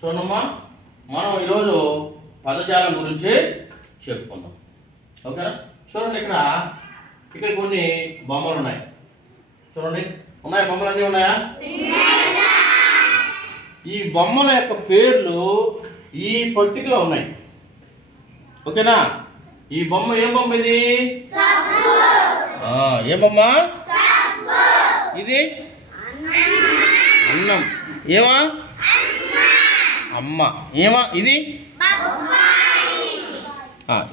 చూడమ్మా మనం ఈరోజు పదజాలం గురించి చెప్పుకుందాం. ఓకేనా? చూడండి ఇక్కడ ఇక్కడ కొన్ని బొమ్మలు ఉన్నాయి. చూడండి ఉన్నాయి బొమ్మలు అన్నీ ఉన్నాయా? ఈ బొమ్మల యొక్క పేర్లు ఈ పట్టికలో ఉన్నాయి. ఓకేనా? ఈ బొమ్మ ఏం బొమ్మ ఇది? ఏ బొమ్మ? ఇది? అన్నం. ఏమా? అమ్మ. ఏమా ఇది?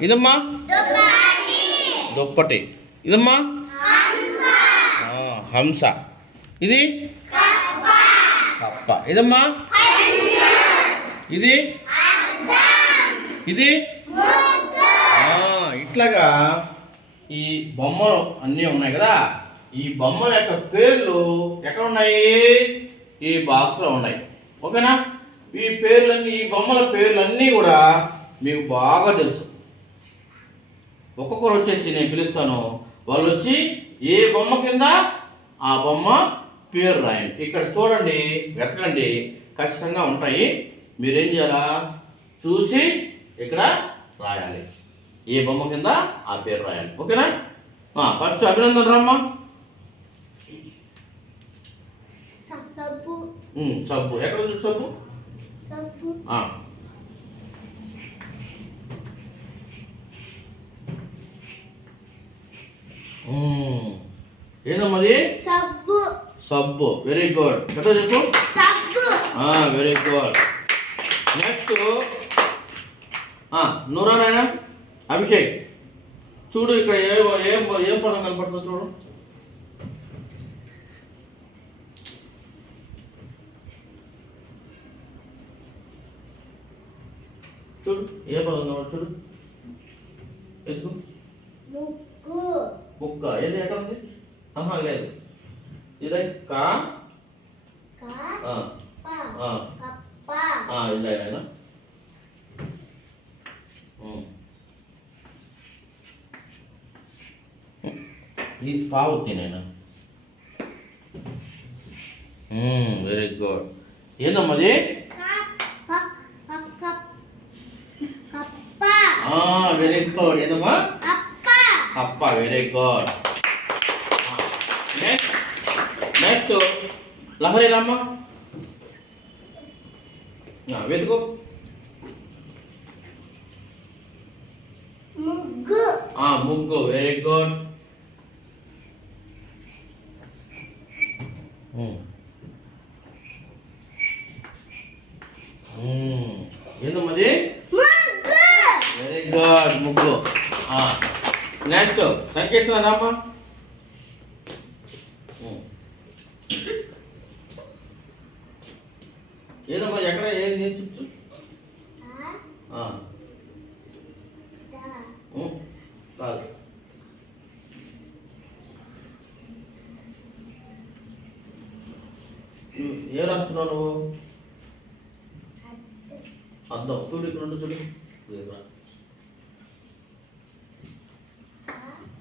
ఇదమ్మా? దుప్పటి. ఇదమ్మా? హంస. ఇది? కప్ప. ఇదమ్మా? ఇది? ఇది? ఇట్లాగా ఈ బొమ్మలు అన్నీ ఉన్నాయి కదా. ఈ బొమ్మల యొక్క పేర్లు ఎక్కడ ఉన్నాయి? ఈ బాక్స్లో ఉన్నాయి. ఓకేనా? ఈ పేర్లన్నీ ఈ బొమ్మల పేర్లన్నీ కూడా మీకు బాగా తెలుసు. ఒక్కొక్కరు వచ్చేసి నేను పిలుస్తాను. వాళ్ళు వచ్చి ఏ బొమ్మ కింద ఆ బొమ్మ పేరు రాయండి. ఇక్కడ చూడండి వెతకండి. ఖచ్చితంగా ఉంటాయి. మీరేం చేయాలా? చూసి ఇక్కడ రాయాలి. ఏ బొమ్మ కింద ఆ పేరు రాయాలి. ఓకేనా? ఫస్ట్ అభినందన రామ్మా. సబ్బు. సబ్బు. ఎక్కడ ఉంది సబ్బు? ఏదమ్మది సబ్బు. సబ్బు. వెరీ గుడ్ ఎక్కడ చెప్పు. సబ్బు. వెరీ గుడ్ నెక్స్ట్ నూరా నాయన? అభిషేక్. చూడు ఇక్కడ ఏ ఏం ఏం పదం కనపడుతుందో చూడు. చూడు ఏ పదం కనపడు చూడు ఎందుకు ముగ్గు ముక్క ఏది ఎక్కడ ఉంది ఆహా లేదు ఇదే కా ఆ, కప్ప ఆ, కప్ప ఆ, ఇదే ఆయన ఇది పావుద్ది నేను వెరీ గుడ్ ఏందమ్మా అది కప్ప కప్ప కప్ప వెరీ గుడ్ ఏందమ్మా కప్ప very good next next Lahari రమ్మ వెతుకో ముగ్గు వెరీ గుడ్ ఏందమ్మది ముగ్గు వెరీ గుడ్ ముగ్గు సంకీర్తన రామ్మా ఉమ్. ఏదమ్మా ఎక్కడ ఏం నేర్చుచ్చు ఆ ఆ, దా ఉమ్, కాదు ఏ రాస్తున్నావు నువ్వు అద్దం చూడు ఇక్కడ ఉండు చూడు ఇది ఇక్కడ. ఆ, దం ఉమ్, అద్దం ఉమ్, రైట్. ఆ, ఉమ్. ఉమ్,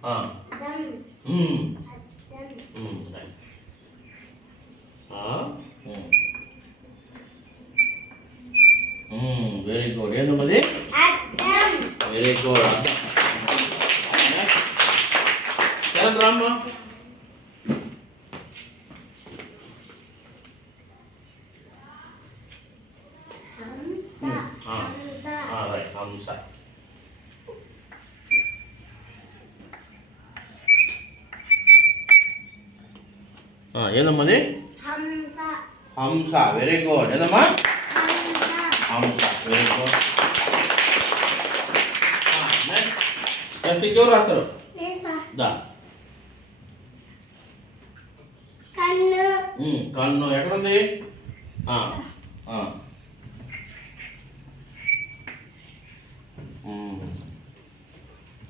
వెరీ గుడ్. ఏందన్నది అద్దం వెరీ గుడ్ అద్దం చరణ్ రామ్మా హంస ఆ. హంస ఆ, రైట్ హంస ఆ, ఏందమ్మది హంస వెరీ గుడ్ ఏందమ్మా హంస వెరీ గుడ్ నెక్స్ట్ ఇంకెవరు రాస్తారు దా కన్ను ఎక్కడుంది.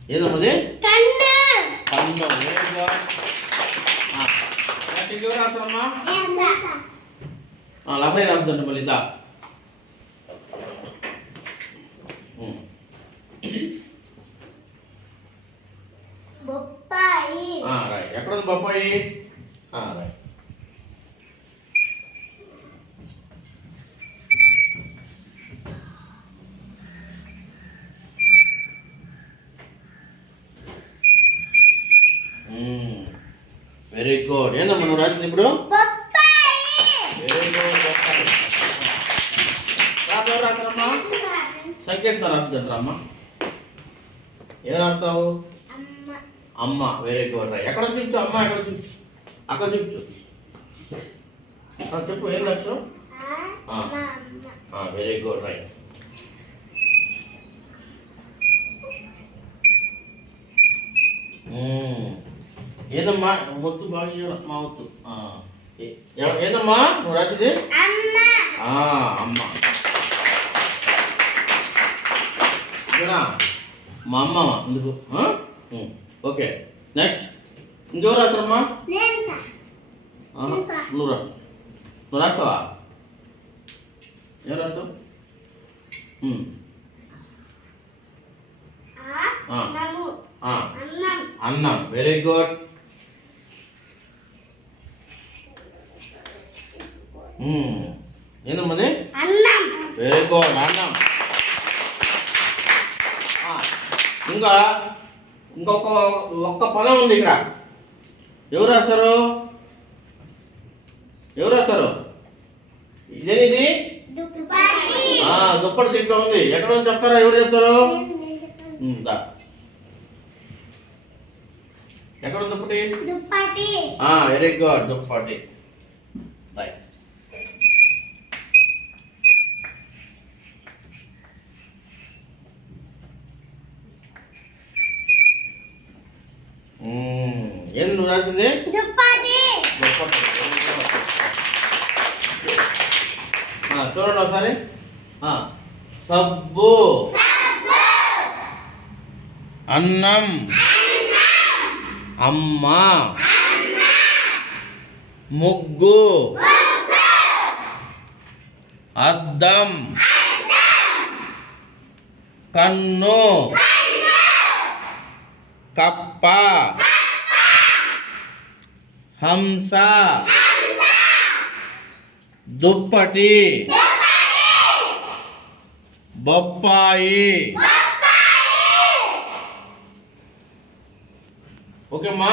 ఏదమ్మది కన్ను కన్ను వెరీ గుడ్ నెక్స్ట్ ఇంకెవరు రాస్తారమ్మా లఫై రాస్తుందండి మళ్ళీ దా. ఉమ్. బొప్పాయి. ఆ, రైట్. ఎక్కడ ఉంది బొప్పాయి ఆ, రైట్ గుడ్ ఏందమ్మా నువ్వు రాసింది ఇప్పుడు? సంకేతం రాస్తుందంట అమ్మ? ఏం రాస్తావు? అమ్మ వెరీ గుడ్ రా. ఎక్కడ చూపించు అమ్మ ఎక్కడ చూపించు? అక్కడ చూపించు. చెప్పు ఏం అమ్మ. వెరీ గుడ్ రైట్ ఏదమ్మా? ఒత్తు బాగా చేయాలి మా ఎవ- ఏదమ్మా? నువ్వు రాసింది? అమ్మ. ఆ, అమ్మ. ఇదేనా? మా అమ్మ ఎందుకు? ఓకే. నెక్స్ట్ ఇంకెవరు రాస్తారమ్మా. నువ్వు రా. నువ్వు రాస్తావా? ఏం రాస్తావు ఉమ్, ఆ ఆ. నము ఆ, అన్నం. అన్నం. వెరీ గుడ్ అన్నం. వెరీ గుడ్ అన్నం. ఇంకా ఇంకొక ఒక్క పదం ఉంది ఇక్కడ. ఎవరు రాస్తారు ఎవరు రాస్తారు ఇదేనిది దుప్పటి. దీంట్లో ఉంది. ఎక్కడ ఉంది చెప్తారా? ఎవరు చెప్తారు? ఎక్కడ ఉంది దుప్పటి? దుప్పటి. వెరీ గుడ్ దుప్పటి. రైట్ ఏంది నువ్వు రాసింది? చూడండి ఒకసారి. సబ్బు. అన్నం. అమ్మ. ముగ్గు. అద్దం. కన్ను. కప్ప. హంస దుప్పటి బొప్పాయి ఓకేమ్మా